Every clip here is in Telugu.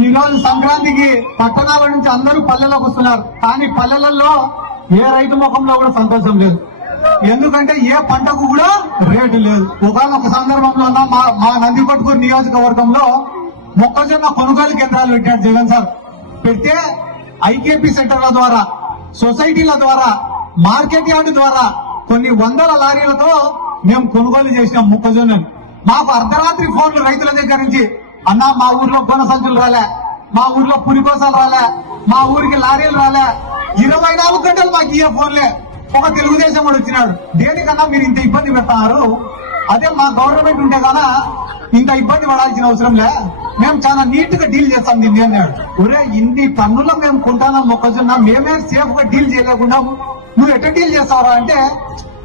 ఈ రోజు సంక్రాంతికి పట్టణాల నుంచి అందరూ పల్లెలోకి వస్తున్నారు. కానీ పల్లెలలో ఏ రైతు ముఖంలో కూడా సంతోషం లేదు. ఎందుకంటే ఏ పంటకు కూడా రేటు లేదు. ఒకనొక సందర్భంలో ఉన్న మా మా నందికొట్కూరు నియోజకవర్గంలో మొక్కజొన్న కొనుగోలు కేంద్రాలు పెట్టాడు జగన్ సార్. పెడితే ఐకేపీ సెంటర్ల ద్వారా సొసైటీల ద్వారా మార్కెట్ యార్డ్ ద్వారా కొన్ని వందల లారీలతో మేము కొనుగోలు చేసినాం మొక్కజొన్నను. మాకు అర్ధరాత్రి ఫోన్లు రైతుల దగ్గర నుంచి అన్నా మా ఊర్లో కొన సంచులు రాలే. మా ఊర్లో పురికోసాలు రాలే. మా ఊరికి లారీలు రాలే. ఇరవై నాలుగు గంటలు మాకు ఇయ్యే ఫోన్లే. ఒక తెలుగుదేశం వాడు వచ్చినాడు. దేనికన్నా మీరు ఇంత ఇబ్బంది పెడతారు? అదే మా గవర్నమెంట్ ఉంటే కదా ఇంత ఇబ్బంది పడాల్సిన అవసరం లే. మేము చాలా నీట్గా డీల్ చేస్తాం దీన్ని అన్నాడు. ఒరే ఇన్ని పన్నులు మేము కొంటాం మొక్కజొన్న మేమే సేఫ్గా డీల్ చేయలేకుండా నువ్వు ఎట్ట డీల్ చేస్తావరా అంటే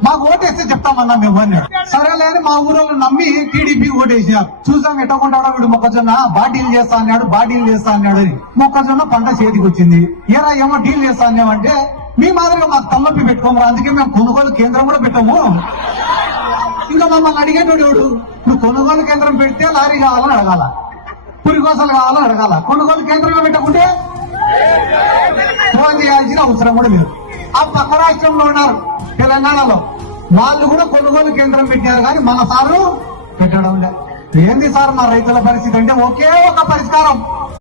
మాకు ఓటేస్తే చెప్తామన్నా మేము అన్నాడు సరేలే అని మా ఊరు నమ్మి టీడీపీ ఓటేసినారు. చూసాం ఎట్టకుంటాడో వీడు మొక్కజొన్న. బా డీల్ చేస్తా అన్నాడు బా డీల్ చేస్తా అన్నాడు అని. మొక్కజొన్న పంట చేతికి వచ్చింది. ఏరా ఏమో డీల్ చేస్తా అన్నామంటే మీ మాదిరిగా మాకు తమ్మప్పి పెట్టుకోమరా అందుకే మేము కొనుగోలు కేంద్రం కూడా పెట్టాము. ఇంకా మమ్మల్ని అడిగేటోడు ఎవడు? నువ్వు కొనుగోలు కేంద్రం పెడితే లారీ కావాలని అడగాల. పురికోసలు కావాలని అడగాల. కొనుగోలు కేంద్రమే పెట్టకుంటే ఫోన్ చేయాల్సిన అవసరం కూడా లేదు. ఆ పక్క రాష్ట్రంలో ఉన్నారు. తెలంగాణలో వాళ్ళు కూడా కొనుగోలు కేంద్రం పెట్టారు కానీ మన సారు పెట్టడం లేదు. ఏంది సార్ మా రైతుల పరిస్థితి అంటే ఒకే ఒక పరిష్కారం.